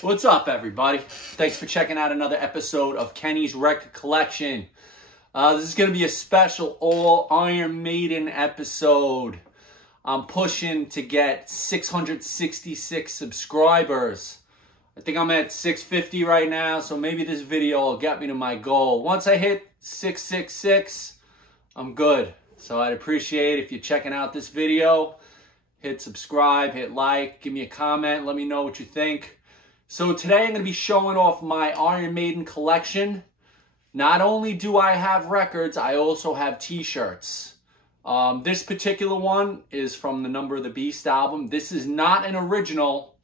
What's up, everybody? Thanks for checking out another episode of Kenny's Record Collection. This is going to be a special all Iron Maiden episode. I'm pushing to get 666 subscribers. I think I'm at 650 right now, so maybe this video will get me to my goal. Once I hit 666, I'm good. So I'd appreciate if you're checking out this video. Hit subscribe, hit like, give me a comment, let me know what you think. So today I'm going to be showing off my Iron Maiden collection. Not only do I have records, I also have t-shirts. This particular one is from the Number of the Beast album. This is not an original,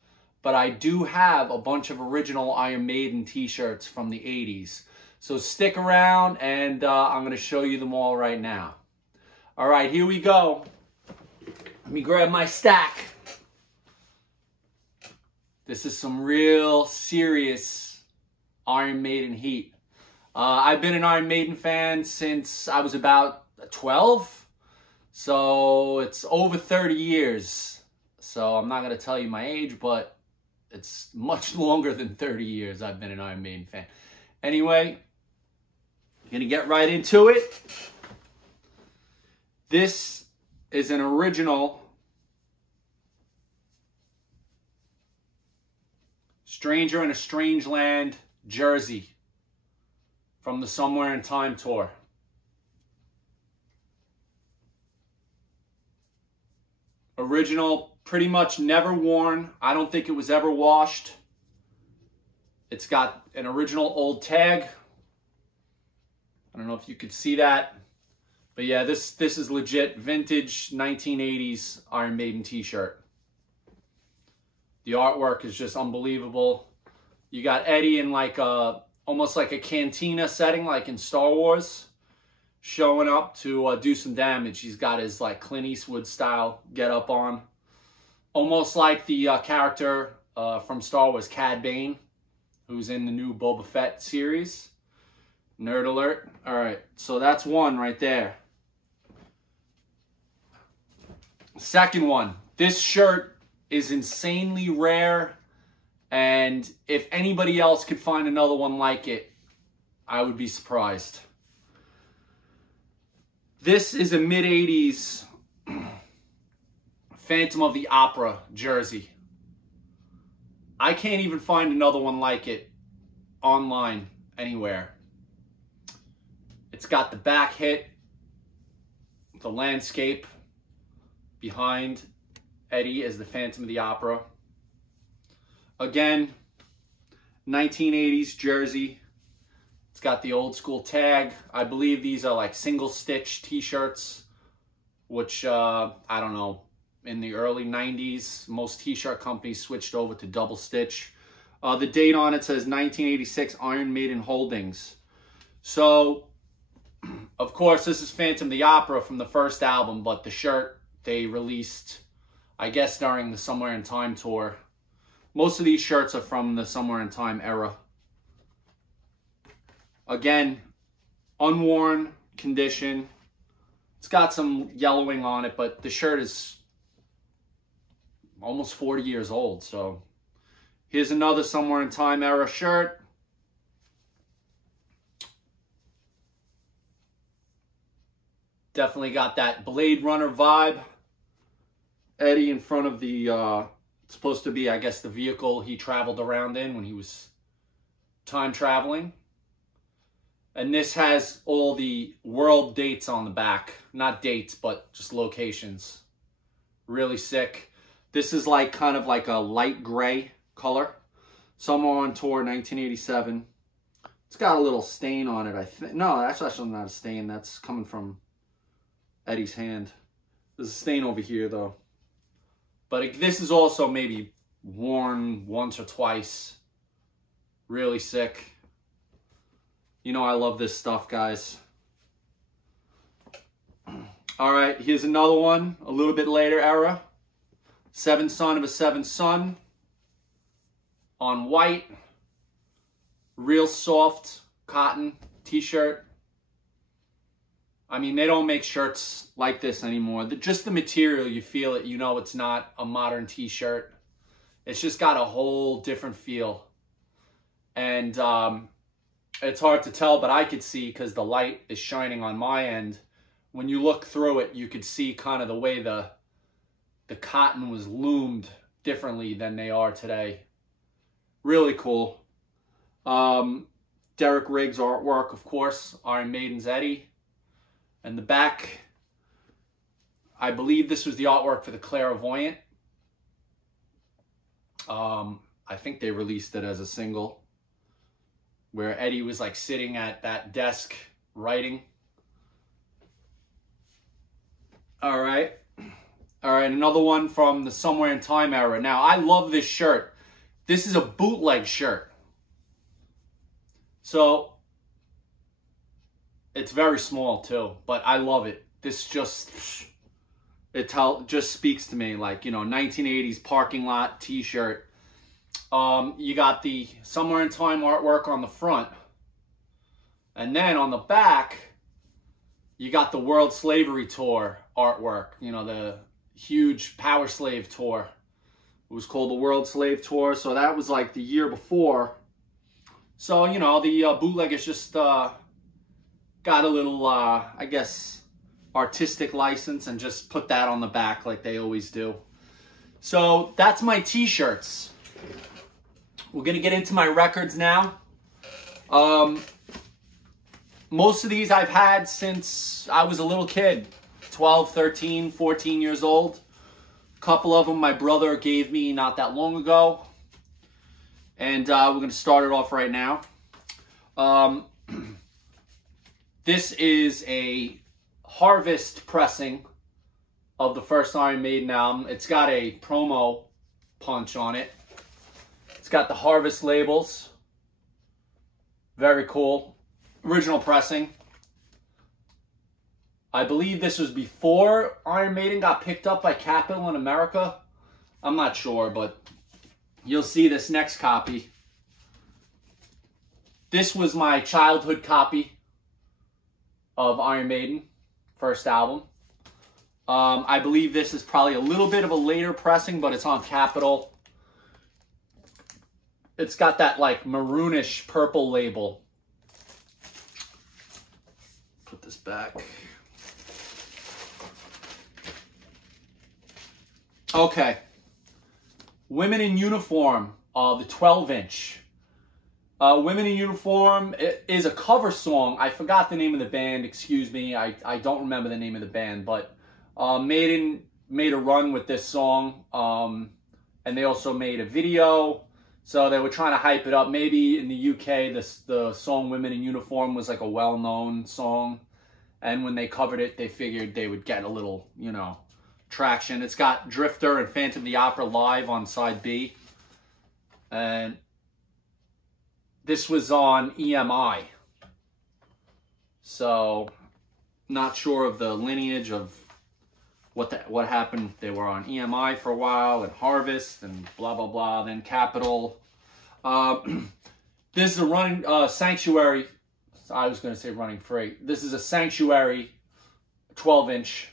but I do have a bunch of original Iron Maiden t-shirts from the 80s. So stick around and I'm going to show you them all right now. All right, here we go. Let me grab my stack. This is some real serious Iron Maiden heat. I've been an Iron Maiden fan since I was about 12. So it's over 30 years. So I'm not going to tell you my age, but it's much longer than 30 years I've been an Iron Maiden fan. Anyway, I'm going to get right into it. This is an original Stranger in a Strange Land jersey from the Somewhere in Time tour. Original, pretty much never worn. I don't think it was ever washed. It's got an original old tag. I don't know if you could see that. But yeah, this is legit vintage 1980s Iron Maiden t-shirt. The artwork is just unbelievable. You got Eddie in like almost like a cantina setting, like in Star Wars, showing up to do some damage. He's got his like Clint Eastwood style get up on. Almost like the character from Star Wars, Cad Bane, who's in the new Boba Fett series. Nerd alert. All right, so that's one right there. Second one, this shirt is insanely rare, and if anybody else could find another one like it, I would be surprised. This is a mid-80s Phantom of the Opera jersey. I can't even find another one like it online anywhere. It's got the back hit, the landscape behind Eddie as the Phantom of the Opera. Again, 1980s jersey. It's got the old school tag. I believe these are like single stitch t-shirts, which I don't know, in the early 90s, most t-shirt companies switched over to double stitch. The date on it says 1986 Iron Maiden Holdings. So, of course, this is Phantom of the Opera from the first album, but the shirt they released, I guess, during the Somewhere in Time tour. Most of these shirts are from the Somewhere in Time era. Again, unworn condition. It's got some yellowing on it, but the shirt is almost 40 years old. So here's another Somewhere in Time era shirt. Definitely got that Blade Runner vibe. Eddie in front of the, it's supposed to be, I guess, the vehicle he traveled around in when he was time traveling. And this has all the world dates on the back. Not dates, but just locations. Really sick. This is like kind of like a light gray color. Somewhere on Tour 1987. It's got a little stain on it, I think. No, that's actually not a stain. That's coming from Eddie's hand. There's a stain over here, though. But this is also maybe worn once or twice. Really sick. You know I love this stuff, guys. All right, here's another one. A little bit later era. Seventh Son of a Seventh Son. On white. Real soft cotton t-shirt. I mean, they don't make shirts like this anymore. Just the material, you feel it. You know it's not a modern t-shirt. It's just got a whole different feel. And it's hard to tell, but I could see because the light is shining on my end. When you look through it, you could see kind of the way the cotton was loomed differently than they are today. Really cool. Derek Riggs artwork, of course. Iron Maiden's Eddie. And the back, I believe this was the artwork for the Clairvoyant. I think they released it as a single, where Eddie was like sitting at that desk writing. All right, another one from the Somewhere in Time era. Now, I love this shirt. This is a bootleg shirt. So, it's very small too, but I love it. This just, just speaks to me, like, you know, 1980s parking lot t-shirt. You got the Somewhere in Time artwork on the front. And then on the back, you got the World Slavery Tour artwork. You know, the huge Power Slave Tour. It was called the World Slave Tour. So that was like the year before. So, you know, the bootleggers just got a little, I guess, artistic license and just put that on the back like they always do. So that's my t-shirts. We're going to get into my records now. Most of these I've had since I was a little kid, 12, 13, 14 years old. A couple of them my brother gave me not that long ago. And we're going to start it off right now. This is a Harvest pressing of the first Iron Maiden album. It's got a promo punch on it. It's got the Harvest labels. Very cool. Original pressing. I believe this was before Iron Maiden got picked up by Capitol in America. I'm not sure, but you'll see this next copy. This was my childhood copy of Iron Maiden, first album. I believe this is probably a little bit of a later pressing, but it's on Capitol. It's got that like maroonish purple label. Put this back. Okay. Women in Uniform, the 12-inch. Women in Uniform is a cover song. I forgot the name of the band, excuse me. I don't remember the name of the band, but Maiden made a run with this song. And they also made a video. So they were trying to hype it up. Maybe in the UK, the song Women in Uniform was like a well-known song. And when they covered it, they figured they would get a little, you know, traction. It's got Drifter and Phantom of the Opera live on side B. And this was on EMI. So, not sure of the lineage of what happened. They were on EMI for a while, and Harvest, and blah, blah, blah, then Capitol. This is a running Sanctuary. I was going to say Running Free. This is a Sanctuary 12-inch.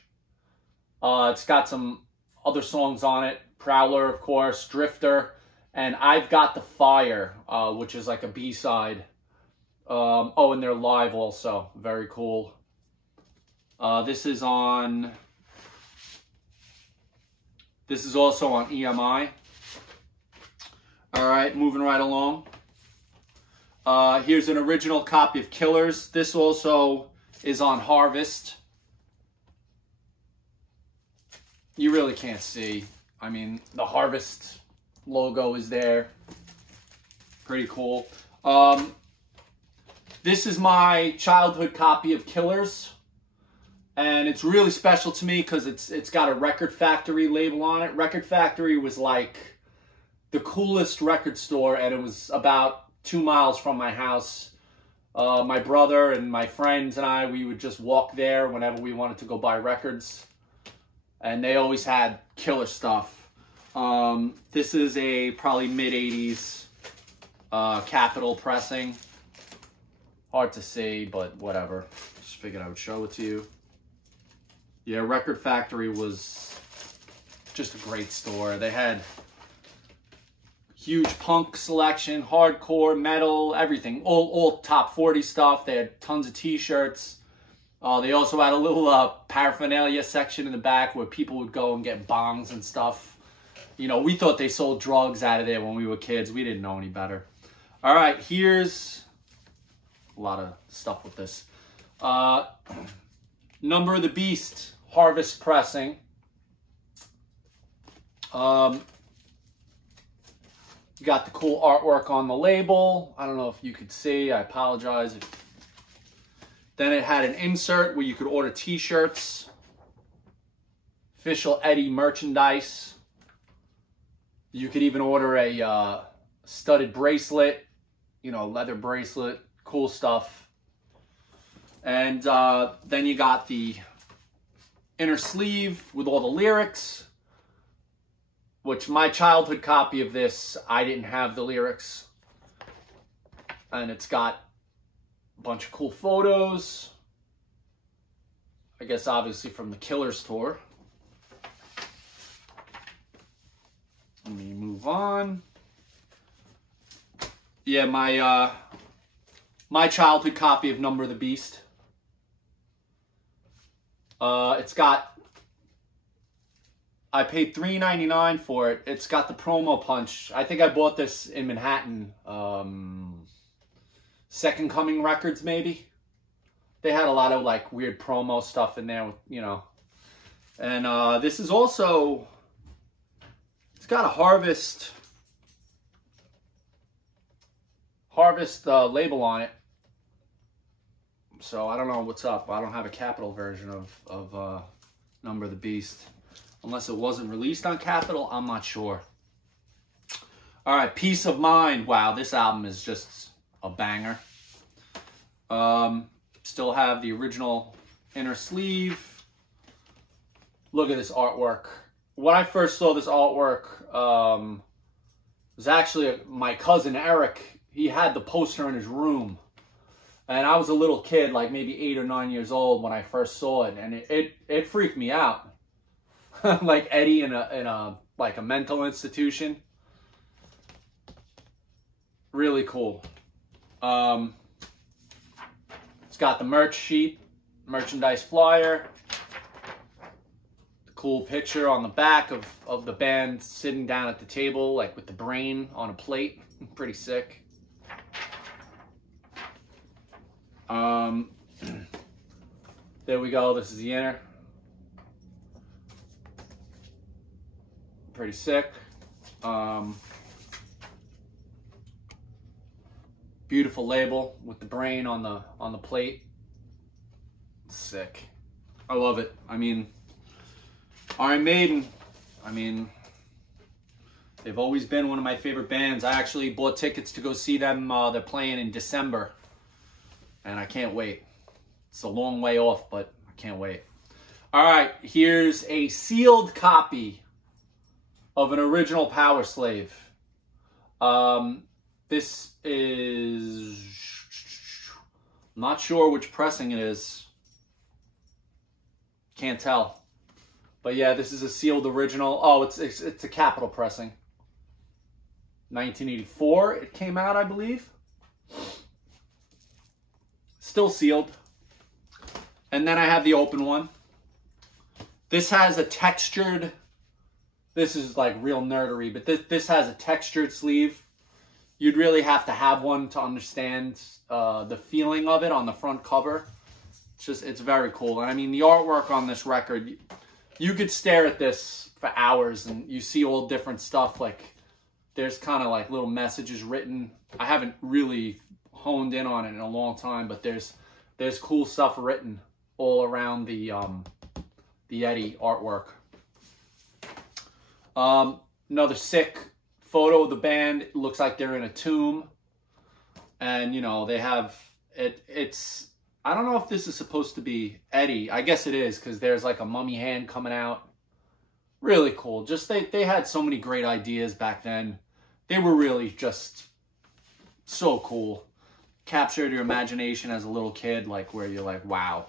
It's got some other songs on it. Prowler, of course, Drifter, and I've Got the Fire, which is like a B-side. Oh, and they're live also. Very cool. This is on... This is also on EMI. All right, moving right along. Here's an original copy of Killers. This also is on Harvest. You really can't see. I mean, the Harvest logo is there. Pretty cool. This is my childhood copy of Killers. And it's really special to me because it's got a Record Factory label on it. Record Factory was like the coolest record store, and it was about 2 miles from my house. My brother and my friends and I, we would just walk there whenever we wanted to go buy records. And they always had killer stuff. This is a probably mid-80s Capitol pressing. Hard to see, but whatever. Just figured I would show it to you. Yeah, Record Factory was just a great store. They had Huge punk selection, hardcore, metal, everything. All top 40 stuff. They had tons of t-shirts. They also had a little paraphernalia section in the back where people would go and get bongs and stuff. You know, we thought they sold drugs out of there when we were kids. We didn't know any better. All right, here's a lot of stuff with this. Number of the Beast, Harvest Pressing. You got the cool artwork on the label. I don't know if you could see. I apologize. Then it had an insert where you could order t-shirts. Official Eddie merchandise. You could even order a studded bracelet. You know, leather bracelet. Cool stuff. And then you got the inner sleeve with all the lyrics. Which my childhood copy of this, I didn't have the lyrics. And it's got a bunch of cool photos. I guess obviously from the Killers tour. Let me move on. Yeah, my childhood copy of Number of the Beast. It's got, I paid $3.99 for it. It's got the promo punch. I think I bought this in Manhattan. Second Coming Records, maybe. They had a lot of like weird promo stuff in there, you know. And this is also, it's got a Harvest label on it. So I don't know what's up. I don't have a Capitol version of Number of the Beast. Unless it wasn't released on Capitol, I'm not sure. All right, Peace of Mind. Wow, this album is just a banger. Still have the original inner sleeve. Look at this artwork. When I first saw this artwork, was actually my cousin Eric. He had the poster in his room. And I was a little kid, like maybe 8 or 9 years old when I first saw it. And it freaked me out. Like Eddie in a like a mental institution. Really cool. It's got the merch sheet, merchandise flyer, the cool picture on the back of the band sitting down at the table, like with the brain on a plate. Pretty sick. There we go. This is the inner. Pretty sick. Beautiful label with the brain on the plate. Sick. I love it. I mean, Iron Maiden, I mean, they've always been one of my favorite bands. I actually bought tickets to go see them. They're playing in December. And I can't wait. It's a long way off, but I can't wait. All right, here's a sealed copy of an original Power Slave. This is, I'm not sure which pressing it is. Can't tell. But yeah, this is a sealed original. Oh, it's a Capitol pressing. 1984 it came out, I believe. Still sealed. And then I have the open one. This has a textured, this is like real nerdery, but this has a textured sleeve. You'd really have to have one to understand the feeling of it on the front cover. It's very cool. And I mean, the artwork on this record, you could stare at this for hours and you see all different stuff. Like there's kind of like little messages written. I haven't really honed in on it in a long time, but there's cool stuff written all around the Eddie artwork. Another sick photo of the band. It looks like they're in a tomb. And, you know, they have, it's, I don't know if this is supposed to be Eddie. I guess it is, because there's like a mummy hand coming out. Really cool. Just, they had so many great ideas back then. They were really just so cool. Captured your imagination as a little kid, like where you're like, wow,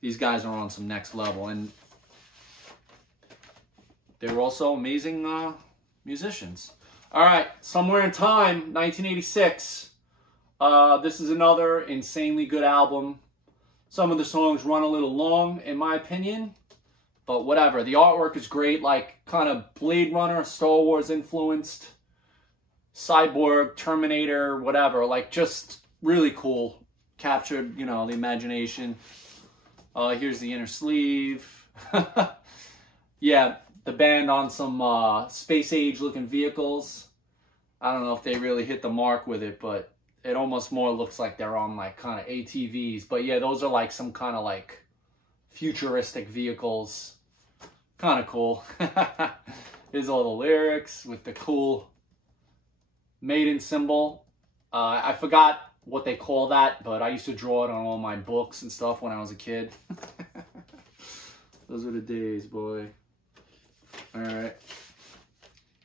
these guys are on some next level. And they were also amazing musicians. All right, Somewhere in Time, 1986. This is another insanely good album. Some of the songs run a little long, in my opinion, but whatever. The artwork is great, like kind of Blade Runner, Star Wars influenced, Cyborg, Terminator, whatever. Like just really cool. Captured, you know, the imagination. Here's the inner sleeve. Yeah, the band on some space age looking vehicles. I don't know if they really hit the mark with it, but it almost more looks like they're on like kind of ATVs. But yeah, those are like some kind of like futuristic vehicles. Kind of cool. Here's all the lyrics with the cool Maiden symbol. I forgot what they call that, but I used to draw it on all my books and stuff when I was a kid. Those were the days, boy. All right.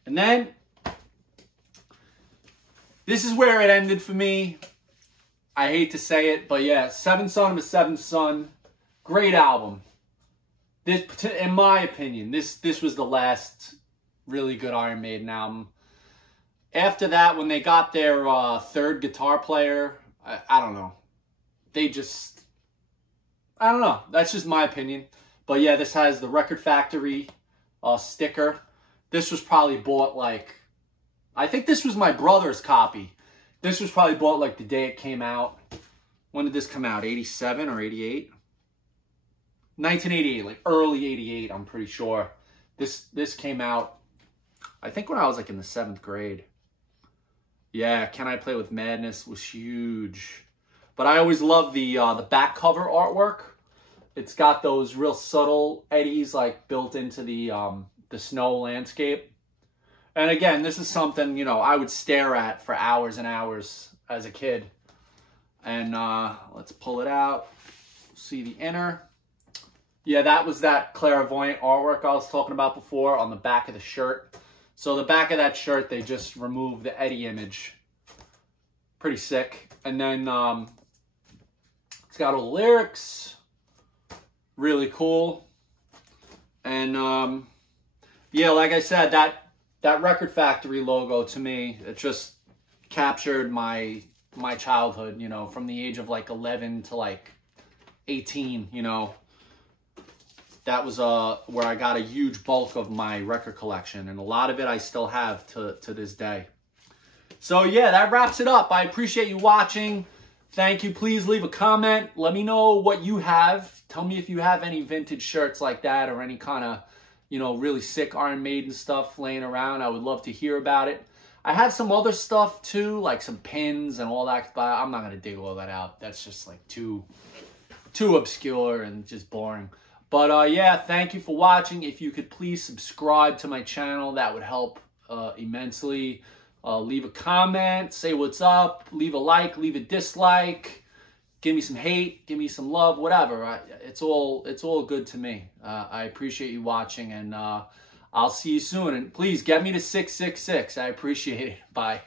And then this is where it ended for me. I hate to say it, but yeah, Seventh Son of a Seventh Son, great album. This, in my opinion, this was the last really good Iron Maiden album. After that, when they got their third guitar player, I don't know. They just, I don't know. That's just my opinion. But yeah, this has the Record Factory sticker. This was probably bought like, I think this was my brother's copy. This was probably bought like the day it came out. When did this come out? 87 or 88? 1988, like early 88, I'm pretty sure. This came out, I think when I was like in the 7th grade. Yeah, Can I Play With Madness was huge. But I always love the back cover artwork. It's got those real subtle eddies like built into the snow landscape. And again, this is something, you know, I would stare at for hours and hours as a kid. And let's pull it out. See the inner. Yeah, that was that clairvoyant artwork I was talking about before on the back of the shirt. So the back of that shirt, they just removed the Eddie image. Pretty sick. And then it's got all the lyrics. Really cool. And yeah, like I said, that Record Factory logo to me, it just captured my childhood, you know, from the age of like 11 to like 18, you know. That was where I got a huge bulk of my record collection, and a lot of it I still have to this day. So yeah, that wraps it up. I appreciate you watching. Thank you. Please leave a comment. Let me know what you have. Tell me if you have any vintage shirts like that or any kind of, you know, really sick Iron Maiden stuff laying around. I would love to hear about it. I have some other stuff too, like some pins and all that, but I'm not going to dig all that out. That's just like too obscure and just boring. But yeah, thank you for watching. If you could please subscribe to my channel, that would help immensely. Leave a comment, say what's up, leave a like, leave a dislike, give me some hate, give me some love, whatever. It's all good to me. I appreciate you watching, and I'll see you soon. And please get me to 666. I appreciate it. Bye.